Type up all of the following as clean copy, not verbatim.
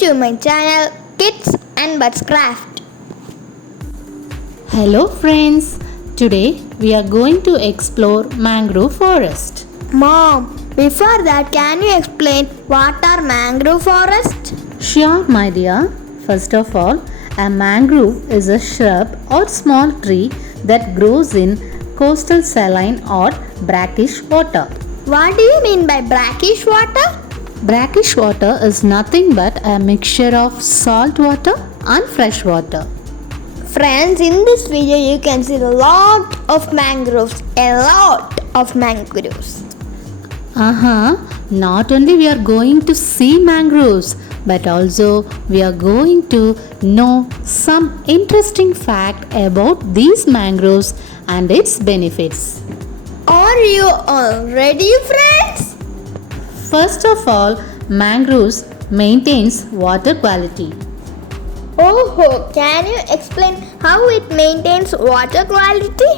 to my channel Kids and Budscraft. Hello friends, today we are going to explore mangrove forest. Mom, before that can you explain what are mangrove forests? Sure my dear. First of all, a mangrove is a shrub or small tree that grows in coastal saline or brackish water. What do you mean by brackish water? Brackish water is nothing but a mixture of salt water and fresh water. Friends, in this video you can see a lot of mangroves. Not only we are going to see mangroves, but also we are going to know some interesting fact about these mangroves and its benefits. Are you all ready, friends? First of all, mangroves maintains water quality. Oh, can you explain how it maintains water quality?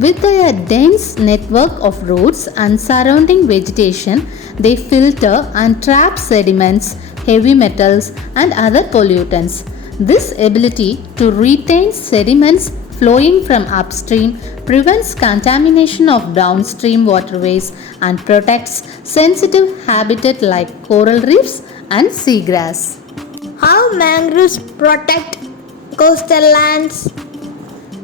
With a dense network of roots and surrounding vegetation, they filter and trap sediments, heavy metals, and other pollutants. This ability to retain sediments flowing from upstream prevents contamination of downstream waterways and protects sensitive habitat like coral reefs and seagrass. How mangroves protect coastal lands?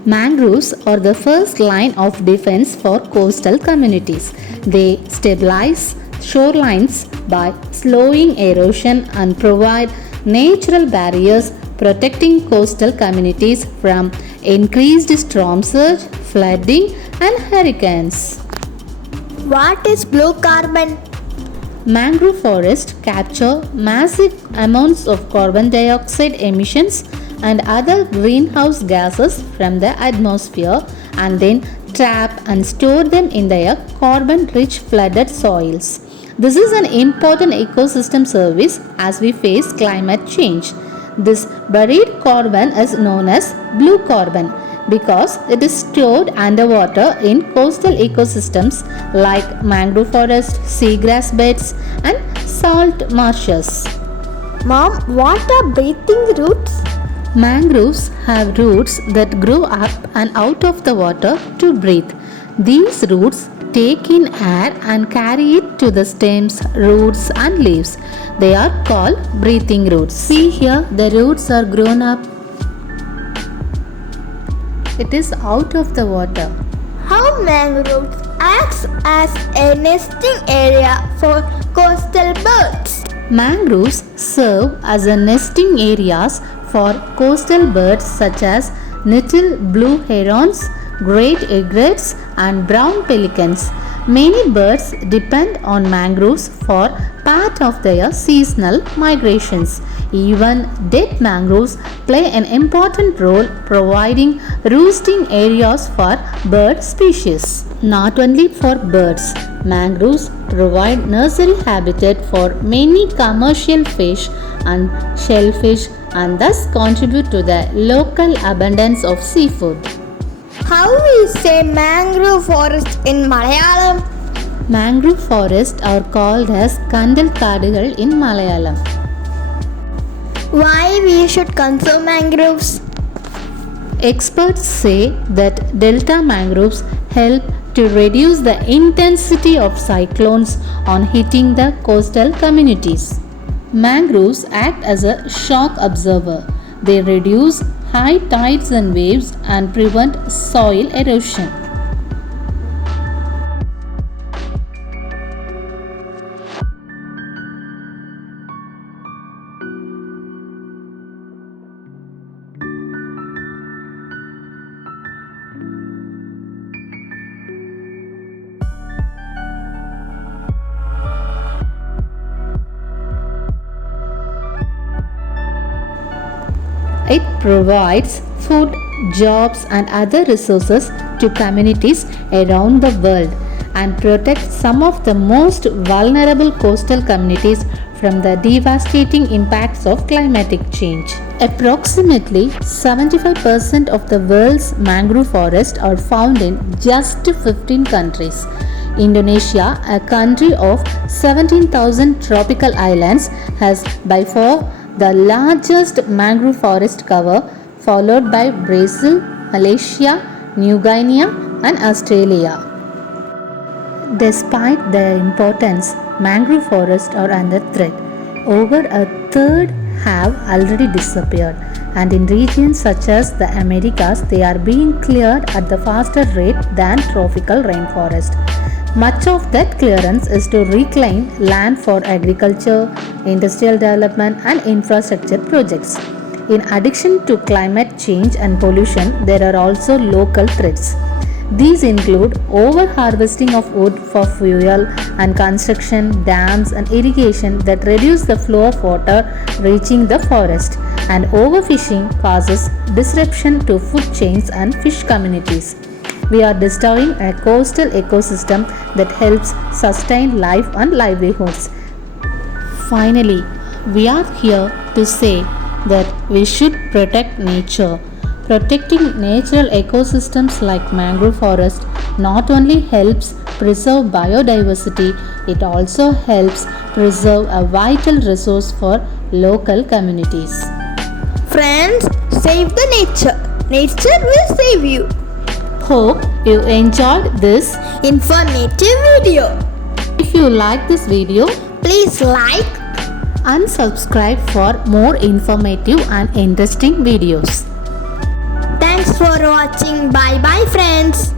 Mangroves are the first line of defense for coastal communities. They stabilize shorelines by slowing erosion and provide natural barriers protecting coastal communities from increased storm surge, flooding, and hurricanes. What is blue carbon? Mangrove forests capture massive amounts of carbon dioxide emissions and other greenhouse gases from the atmosphere and then trap and store them in their carbon-rich flooded soils. This is an important ecosystem service as we face climate change. This buried carbon is known as blue carbon because it is stored underwater in coastal ecosystems like mangrove forests, seagrass beds, and salt marshes. Mom, what are breathing roots? Mangroves have roots that grow up and out of the water to breathe. These roots take in air and carry it to the stems, roots, and leaves. They are called breathing roots. See here, the roots are grown up. It is out of the water. How mangroves acts as a nesting area for coastal birds? Mangroves serve as a nesting areas for coastal birds such as little blue herons, great egrets, and brown pelicans. Many birds depend on mangroves for part of their seasonal migrations. Even dead mangroves play an important role providing roosting areas for bird species. Not only for birds, mangroves provide nursery habitat for many commercial fish and shellfish and thus contribute to the local abundance of seafood. How we say mangrove forest in Malayalam? Mangrove forests are called as Kandal Kadugal in Malayalam. Why we should conserve mangroves? Experts say that delta mangroves help to reduce the intensity of cyclones on hitting the coastal communities. Mangroves act as a shock absorber. They reduce high tides and waves and prevent soil erosion. It provides food, jobs, and other resources to communities around the world and protects some of the most vulnerable coastal communities from the devastating impacts of climatic change. Approximately 75% of the world's mangrove forests are found in just 15 countries. Indonesia, a country of 17,000 tropical islands, has by far the largest mangrove forest cover, followed by Brazil, Malaysia, New Guinea, and Australia. Despite their importance, mangrove forests are under threat. Over a third have already disappeared, and in regions such as the Americas, they are being cleared at the faster rate than tropical rainforest. Much of that clearance is to reclaim land for agriculture, industrial development, and infrastructure projects. In addition to climate change and pollution, there are also local threats. These include over-harvesting of wood for fuel and construction, dams and irrigation that reduce the flow of water reaching the forest, and overfishing causes disruption to food chains and fish communities. We are disturbing a coastal ecosystem that helps sustain life and livelihoods. Finally, we are here to say that we should protect nature. Protecting natural ecosystems like mangrove forest not only helps preserve biodiversity, it also helps preserve a vital resource for local communities. Friends, save the nature. Nature will save you. Hope you enjoyed this Informative video. If you like this video, Please like. and subscribe for more informative and interesting videos. Thanks for watching. Bye bye, friends.